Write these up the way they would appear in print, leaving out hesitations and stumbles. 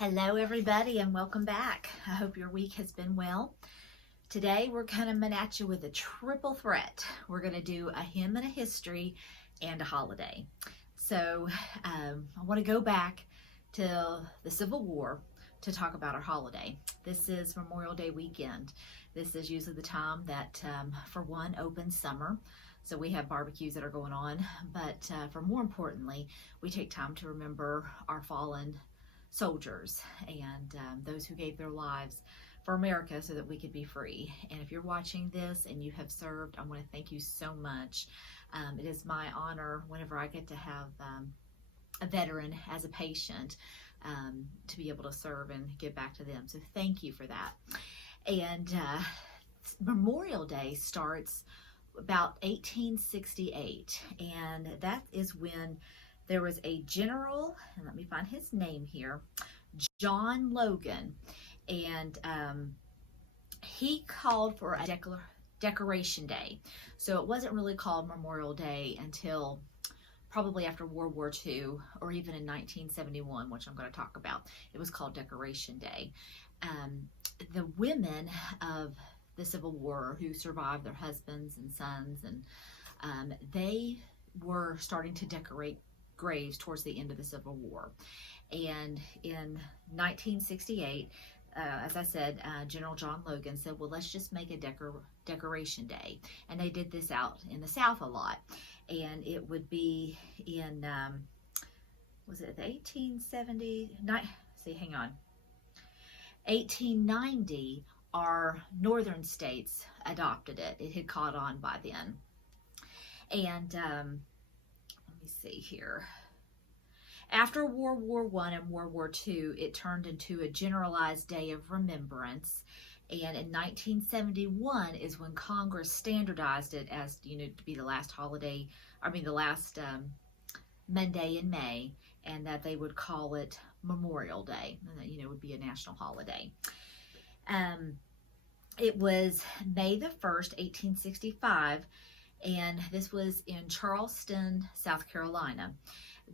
Hello everybody and welcome back. I hope your week has been well. Today we're coming at you with a triple threat. We're going to do a hymn and a history and a holiday. So I want to go back to the Civil War to talk about our holiday. This is Memorial Day weekend. This is usually the time that for one opens summer. So we have barbecues that are going on, but for more importantly, we take time to remember our fallen soldiers and those who gave their lives for America so that we could be free. And if you're watching this and you have served, I want to thank you so much. It is my honor whenever I get to have a veteran as a patient to be able to serve and give back to them. So thank you for that. And Memorial Day starts about 1868, and that is when there was a general, and let me find his name here, John Logan, and he called for a Decoration Day. So it wasn't really called Memorial Day until probably after World War II, or even in 1971, which I'm going to talk about. It was called Decoration Day. The women of the Civil War who survived their husbands and sons, and they were starting to decorate graves towards the end of the Civil War. And in 1968, as I said, General John Logan said, well, let's just make a Decoration Day. And they did this out in the South a lot. And it would be in, was it the 1870, hang on, 1890, our northern states adopted it. It had caught on by then. And let me see here. After World War I and World War II, it turned into a generalized day of remembrance. And in 1971 is when Congress standardized it as, to be the last holiday, the last Monday in May, and that they would call it Memorial Day, and that, it would be a national holiday. It was May the 1st, 1865, and this was in Charleston, South Carolina.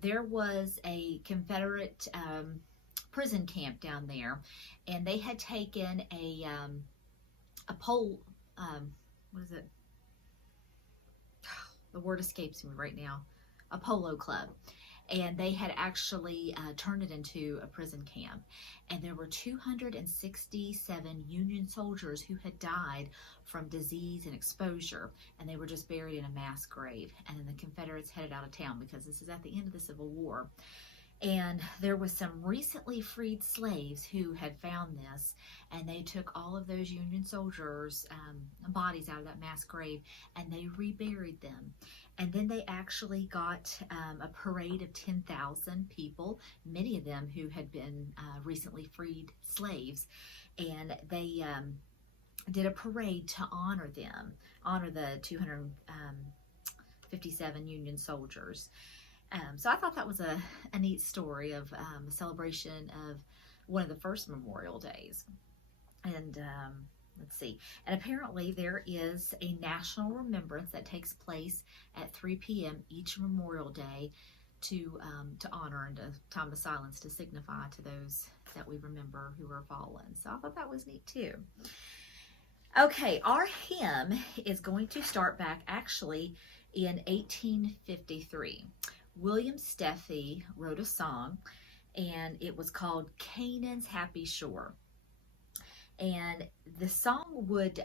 There was a Confederate prison camp down there, and they had taken a pole, what is it? The word escapes me right now. A polo club. And they had actually turned it into a prison camp. And there were 267 Union soldiers who had died from disease and exposure. And they were just buried in a mass grave. And then the Confederates headed out of town because this is at the end of the Civil War. And there was some recently freed slaves who had found this, and they took all of those Union soldiers' bodies out of that mass grave, and they reburied them. And then they actually got a parade of 10,000 people, many of them who had been recently freed slaves, and they did a parade to honor them, honor the 257 Union soldiers. So I thought that was a neat story of a celebration of one of the first Memorial Days. And let's see. And apparently there is a national remembrance that takes place at 3 p.m. each Memorial Day to honor and a time of silence to signify to those that we remember who are fallen. So I thought that was neat too. Okay, our hymn is going to start back actually in 1853. William Steffi wrote a song, and it was called Canaan's Happy Shore. And the song would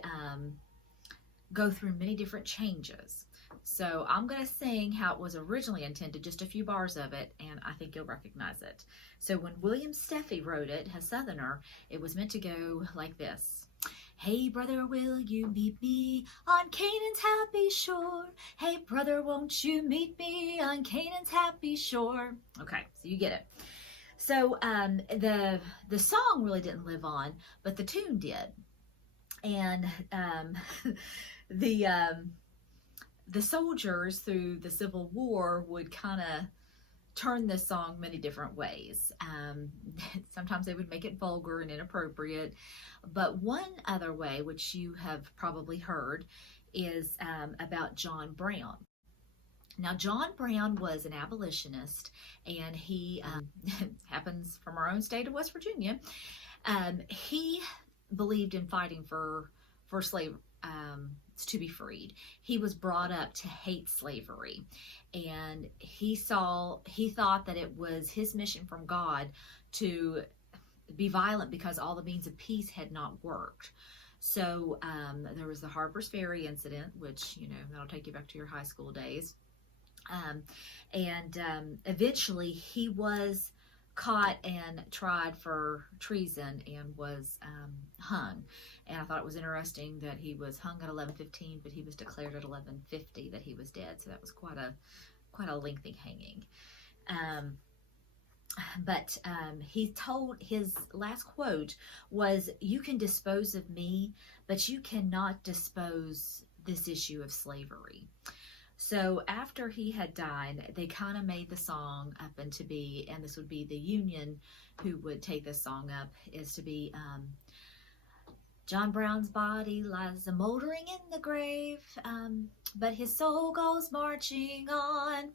go through many different changes. So I'm going to sing how it was originally intended, just a few bars of it, and I think you'll recognize it. So when William Steffi wrote it, a Southerner, it was meant to go like this. Hey brother, will you meet me on Canaan's happy shore? Hey brother, won't you meet me on Canaan's happy shore? Okay, so you get it. So the song really didn't live on, but the tune did. And the soldiers through the Civil War would kind of turn this song many different ways. Sometimes they would make it vulgar and inappropriate, but one other way, which you have probably heard, is about John Brown. Now, John Brown was an abolitionist, and he happens from our own state of West Virginia. He believed in fighting for slave to be freed. He was brought up to hate slavery, and he thought that it was his mission from God to be violent because all the means of peace had not worked. So there was the Harper's Ferry incident, which, that'll take you back to your high school days. Eventually he was caught and tried for treason and was hung. And I thought it was interesting that he was hung at 11:15, but he was declared at 11:50 that he was dead. So that was quite a lengthy hanging. But he told, his last quote was, "You can dispose of me, but you cannot dispose this issue of slavery." So after he had died, they kind of made the song up into be, and this would be the Union who would take this song up, is to be, John Brown's body lies moldering in the grave, but his soul goes marching on.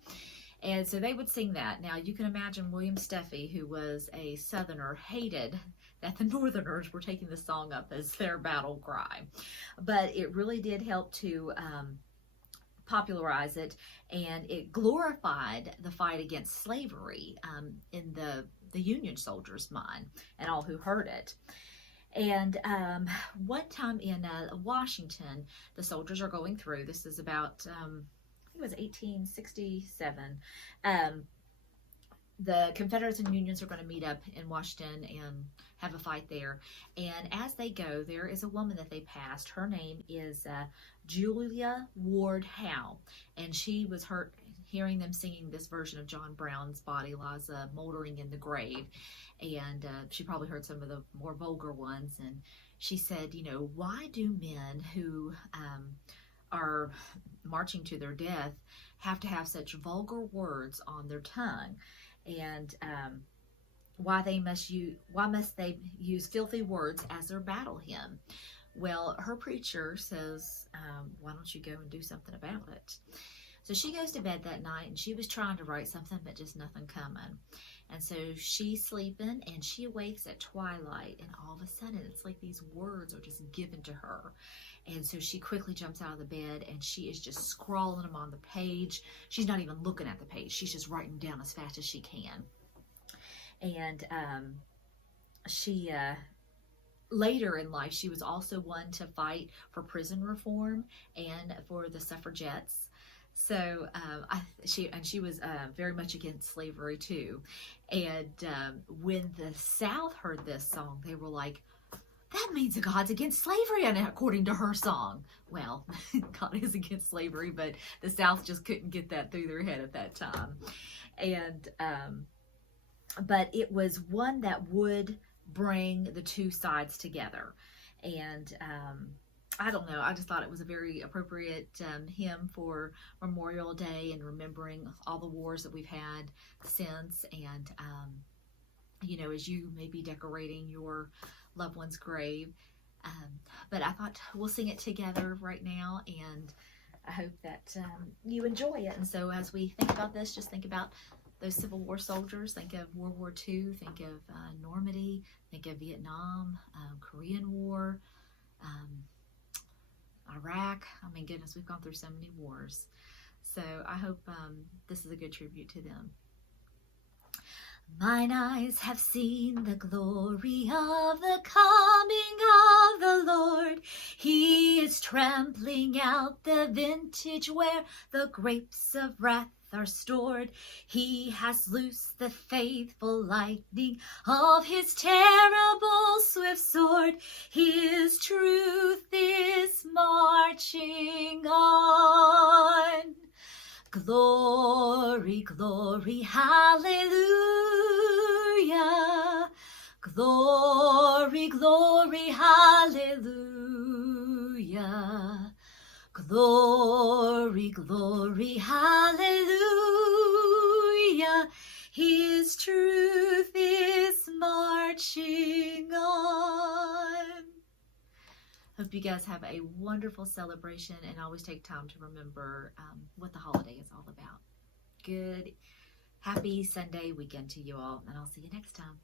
And so they would sing that. Now you can imagine William Steffy, who was a Southerner, hated that the Northerners were taking the song up as their battle cry. But it really did help to popularize it, and it glorified the fight against slavery in the Union soldiers' mind and all who heard it. And one time in Washington, the soldiers are going through, this is about, I think it was 1867, the Confederates and Unions are going to meet up in Washington and have a fight there. And as they go, there is a woman that they passed. Her name is Julia Ward Howe. And she was hearing them singing this version of John Brown's Body Lies Moldering in the Grave. And she probably heard some of the more vulgar ones. And she said, why do men who are marching to their death have to have such vulgar words on their tongue? And why must they use filthy words as their battle hymn? Well, her preacher says, why don't you go and do something about it? So she goes to bed that night, and she was trying to write something, but just nothing coming. And so she's sleeping, and she awakes at twilight, and all of a sudden it's like these words are just given to her. And so she quickly jumps out of the bed, and she is just scrawling them on the page. She's not even looking at the page. She's just writing down as fast as she can. And she, later in life, she was also one to fight for prison reform and for the suffragettes. So she was very much against slavery too. And when the South heard this song, they were like, that means that God's against slavery, and according to her song. Well, God is against slavery, but the South just couldn't get that through their head at that time. And but it was one that would bring the two sides together. And I don't know, I just thought it was a very appropriate hymn for Memorial Day and remembering all the wars that we've had since. And as you may be decorating your loved one's grave. But I thought we'll sing it together right now, and I hope that you enjoy it. And so as we think about this, just think about those Civil War soldiers. Think of World War II, think of Normandy, think of Vietnam, Korean War, Iraq. I mean, goodness, we've gone through so many wars. So I hope this is a good tribute to them. Mine eyes have seen the glory of the coming of the Lord. He is trampling out the vintage where the grapes of wrath are stored. He has loosed the faithful lightning of his terrible swift sword. His truth is marching on. Glory, glory, hallelujah. Glory, glory, hallelujah. Glory, glory, hallelujah. His truth is marching on. Hope you guys have a wonderful celebration and always take time to remember what the holiday is all about. Good, happy Sunday weekend to you all, and I'll see you next time.